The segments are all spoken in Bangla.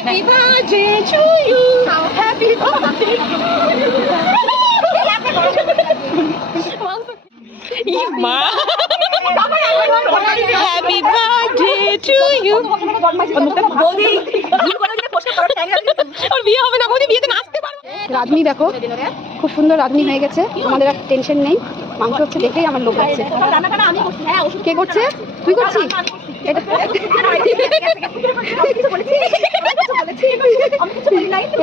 Happy birthday to you. Happy birthday. মা হ্যাপি বার্থডে টু ইউ। ওর বিয়ে হবে না, বৌদি বিয়েতে নাচতে পারবে। রাঁধুনি দেখো খুব সুন্দর রাঁধুনি হয়ে গেছে, আমাদের আর টেনশন নেই। মাংস হচ্ছে দেখেই আমার লোভ লাগছে। কে করছে? তুই করছিস?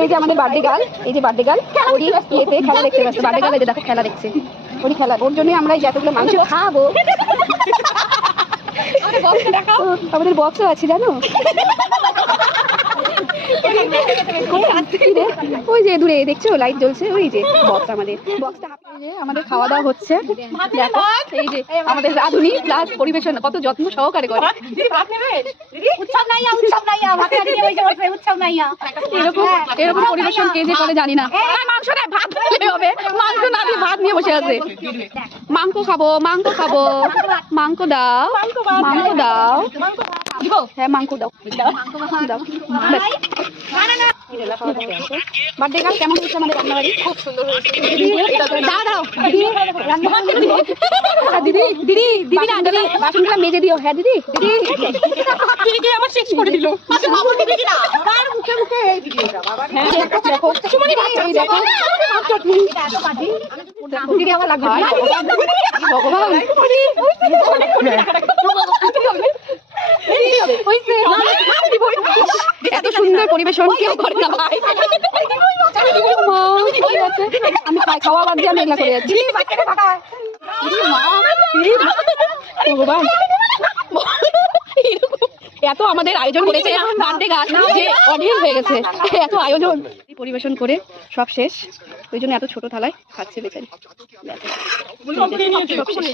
এই যে আমাদের বার্থডে গার্ল, এই যে বার্থডে গার্ল ওরই ইয়েতে খেলা দেখতে পাচ্ছে। বার্থডে গার্ল এই যে দেখো খেলা দেখছে, ওরই খেলা। ওর জন্যই আমরা যতগুলো মাংস খাবো। আমাদের বক্সও আছে জানো, ওই যে দূরে দেখছো লাইট জ্বলছে, ওই যে বক্স। আমাদের খাওয়া দাওয়া হচ্ছে। দেখো এই যে আমাদের রাঁধুনি প্লাস পরিবেশন কত যত্ন সহকারে করে। এরকম পরিবেশন কে যে করে জানি না। মাংস না ভাত খেলে হবে, মাংস না দিয়ে ভাত নিয়ে বসে আছে। মাংস খাবো, মাংস খাবো, মাংস দাও, মাংস দাও। হ্যাঁ মাংস দাও, দাও। বার্থডে গার্ল কেমন হয়েছে আমাদের রান্নাবাড়ি? খুব সুন্দর হয়েছে। দাও দিদি, দিদি দিদি না দিদি বাসনগুলো মেজে দিও। হ্যাঁ দিদি, দিদি দিদিকে আমার শেষ করে দিল। দিদি আমার লাগবে ভগবান। এত সুন্দর পরিবেশন কেউ করে না ভাই। আমি খাওয়া বাদ দিয়ে আমি এগুলা করে যাচ্ছি। ভগবান এত আমাদের আয়োজন করেছে বার্থডে গার্ল যে অঢেল হয়ে গেছে। এত আয়োজন পরিবেশন করে সব শেষ, ওই জন্য এত ছোট থালায় খাচ্ছে বেচারি। সব শেষ।